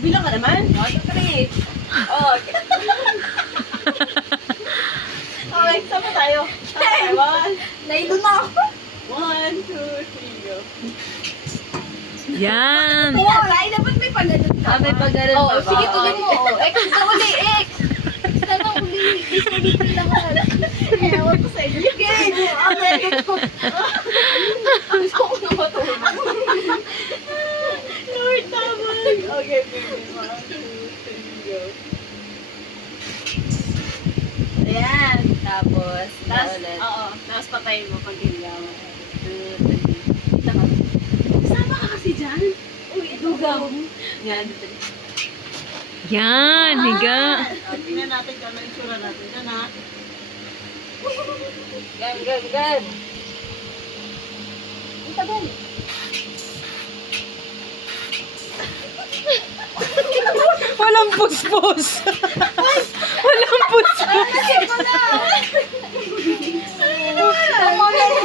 Bilang ka naman. 1, 2, 3. Oh, okay. Okay, sama tayo. Sama tayo. 1. Nailo na ako. 1, 2, 3, go. Yan. Ay, dapat may pagano'n ka. May pag-aral Oo, pa ba? sige, tuloy mo. X na uli, X. X na uli. Isa lahat. Ewan ko sa inyo. Sige, meron ko. Gusto ko na matulog. Lord, tama. Okay, baby. 1, 2, 3, go. Ayan. Tapos, ulit. oo. Tapos patayin mo pag ginawa. 2, 3. Kita ka. Kasama ka kasi dyan. Uy, dugaw. Yan. Yan, higa. Tingnan natin kung ano yung sura natin. Yan ha. Gan, gan, gan. Ang tagal. Walang puspos.